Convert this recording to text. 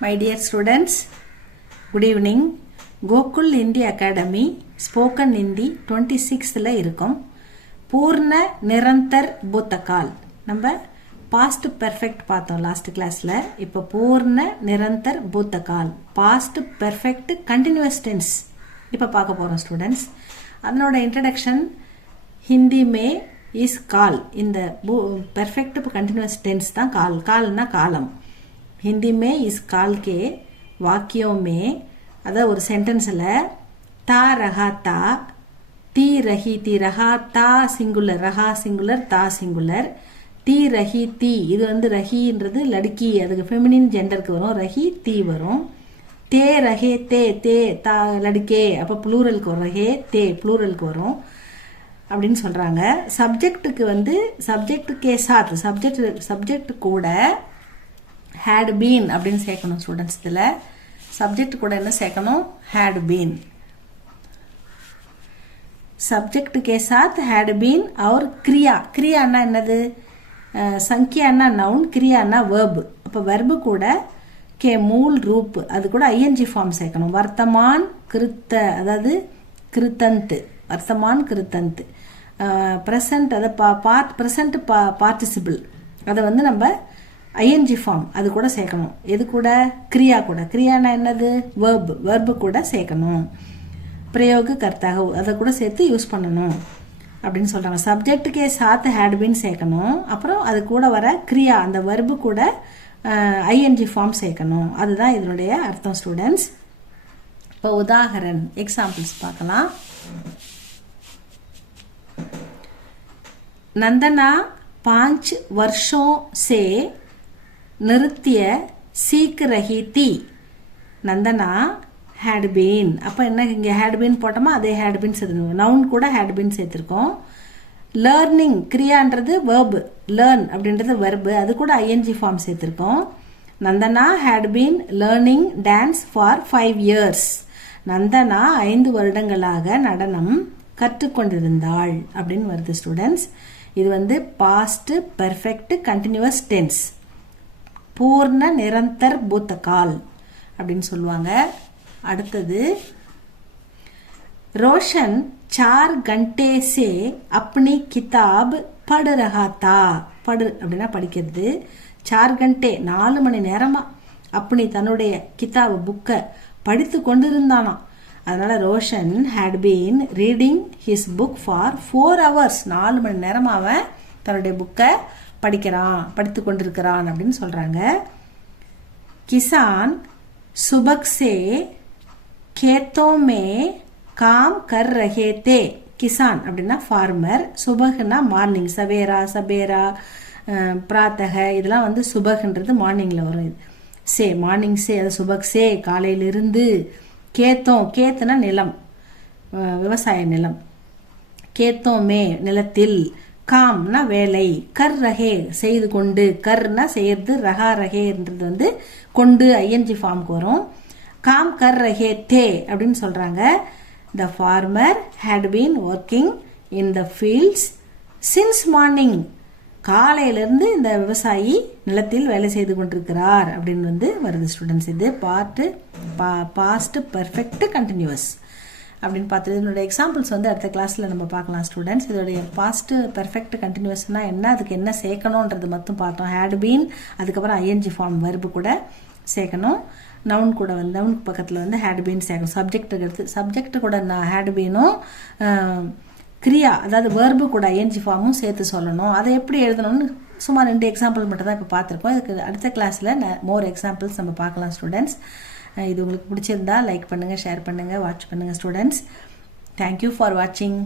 My dear students, good evening. Gokul Hindi Academy Spoken Hindi 26th ல இருக்கும். பூர்ண நிரந்தர் பூத்தகால். நம்ம past perfect பார்த்தோம் லாஸ்ட் கிளாஸ்ல. இப்போ பூர்ண நிரந்தர் பூத்தகால். past perfect continuous tense. இப்போ பார்க்க போறோம் ஸ்டூடெண்ட்ஸ். அதனோட introduction Hindi May is call. இந்த பெர்ஃபெக்ட் கண்டினியூஸ் டென்ஸ் தான் கால். கால்னா காலம். हिंदी में इस काल के वाक्यों में अदा ஒரு சென்டென்ஸ்ல தா ரஹா தா தி ரஹி தி ரஹா தா சிங்குலர் ரஹா சிங்குலர் தா சிங்குலர் தி ரஹி தி இது வந்து ரஹின்றது லடுக்கி அதுக்கு ஃபெமினின் ஜெண்டருக்கு வரும் ரஹி தி வரும் தே ரஹே தே தே தா லடுக்கே அப்ப ப்ளூரலுக்கு வரும் ரஹே தே ப்ளூரலுக்கு வரும் அப்படின்னு சொல்றாங்க சப்ஜெக்ட்டுக்கு வந்து சப்ஜெக்ட் கே சாத் சப்ஜெக்ட் கூட had been அப்படின்னு சேர்க்கணும் ஸ்டூடெண்ட்ஸ் இதுல சப்ஜெக்ட் கூட என்ன சேர்க்கணும் had been சப்ஜெக்ட் के साथ had been और क्रियाன்னா என்னது संख्याன்னா noun क्रियाன்னா verb அப்ப verb கூட के मूल रूप அது கூட ing ஃபார்ம் சேர்க்கணும் வர்த்தமான் கிருத்த அதாவது கிருத்தந்த் வர்த்தமான் கிருத்தந்த் present அத present participle அத வந்து நம்ம ing ஃபார்ம் அது கூட சேர்க்கணும் எது கூட கிரியா கூட கிரியானா என்னது verb கூட சேர்க்கணும் பிரயோக கர்த்தா அத கூட சேர்த்து யூஸ் பண்ணணும் அப்படினு சொல்றாங்க சப்ஜெக்ட் கே சாத் had been சேர்க்கணும் அப்புறம் அது கூட வர கிரியா அந்த verb கூட ing ஃபார்ம் சேர்க்கணும் அதுதான் இதனுடைய அர்த்தம் ஸ்டூடண்ட்ஸ் இப்போ உதாரணம் எக்ஸாம்பிள்ஸ் பார்க்கலாம் नंदना 5 वर्षों से नृत्य सीख रही थी नंदना had been அப்ப என்ன இங்க had been போட்டோமா அதே had been சேர்த்துக்கணும் noun கூட had been சேர்த்திருக்கோம் learning கிரியான்றது verb learn அப்படின்றது verb அது கூட ing ஃபார்ம் சேர்த்திருக்கோம் Nandana had been learning dance for 5 years Nandana 5 வருடங்களாக நடனம் கற்றுக்கொண்டிருந்தாள் அப்படின்னு வருது ஸ்டூடெண்ட்ஸ் இது வந்து past perfect continuous tense पूर्ण निरंतर भूतकाल அப்படின்னு சொல்லுவாங்க அடுத்து रोशन 4 घंटे से अपनी किताब पढ़ रहा था पढ़ அப்படினா படிக்கிறது 4 घंटे 4 மணி நேரமா अपनी தன்னுடைய கிதாப் புக்க படித்து கொண்டிருந்தானா அதனால Roshan had been reading his book for 4 hours 4 மணி நேரமா அவன் தன்னுடைய புக்க படித்து கொண்டிருக்கிறான் அப்படின்னு சொல்றாங்க किसान सुबह से खेतों में काम कर रहे थे किसान அப்படினா farmer சுபஹ்னா மார்னிங் சவேரா பிராத்தஹ இதெல்லாம் வந்து சுபஹ்ன்றது மார்னிங்ல வரும் சே மார்னிங் சே அது சுபஹ் சே காலையில இருந்து கேத்தனா நிலம் விவசாய நிலம் கேத்தோமே நிலத்தில் காம்னா வேலை கர் ரஹே செய்து கொண்டு கர்னா செய்யறது ரஹா ரஹேன்றது வந்து கொண்டு ing ஃபார்முக்கு வரும் காம் கர் ரஹே தே அப்படின்னு சொல்றாங்க the farmer had been working in the fields since morning காலையில இருந்து இந்த விவசாயி நிலத்தில் வேலை செய்து கொண்டிருக்கிறார் அப்படின்னு வந்து வருது ஸ்டூடெண்ட்ஸ் இது பாஸ்ட் பெர்ஃபெக்ட் கண்டினியூஸ் அப்படின்னு பார்த்துட்டு இதனுடைய எக்ஸாம்பிள்ஸ் வந்து அடுத்த கிளாஸ்ல நம்ம பார்க்கலாம் ஸ்டூடெண்ட்ஸ் இதோடைய பாஸ்ட் பெர்ஃபெக்ட் கண்டினியூஸ்னா என்ன அதுக்கு என்ன சேர்க்கணும்ன்றது மட்டும் பார்த்தோம் had been அதுக்கப்புறம் ing ஃபார்ம் verb கூட சேர்க்கணும் நவுன் கூட வந்து நவுனுக்கு பக்கத்தில் வந்து had been சேர்க்கணும் சப்ஜெக்ட்டுக்கு எடுத்து சப்ஜெக்ட் கூட நான் had beenும் கிரியா அதாவது verb கூட ing ஃபார்மும் சேர்த்து சொல்லணும் அதை எப்படி எழுதணும்னு சும்மா 2 எக்ஸாம்பிள் மட்டும் தான் இப்போ பார்த்துருக்கோம் இதுக்கு அடுத்த கிளாஸில் மோர் எக்ஸாம்பிள்ஸ் நம்ம பார்க்கலாம் ஸ்டூடெண்ட்ஸ் இது உங்களுக்கு பிடிச்சிருந்தா லைக் பண்ணுங்க ஷேர் பண்ணுங்க வாட்ச் பண்ணுங்க ஸ்டூடெண்ட்ஸ் தேங்க்யூ ஃபார் வாட்சிங்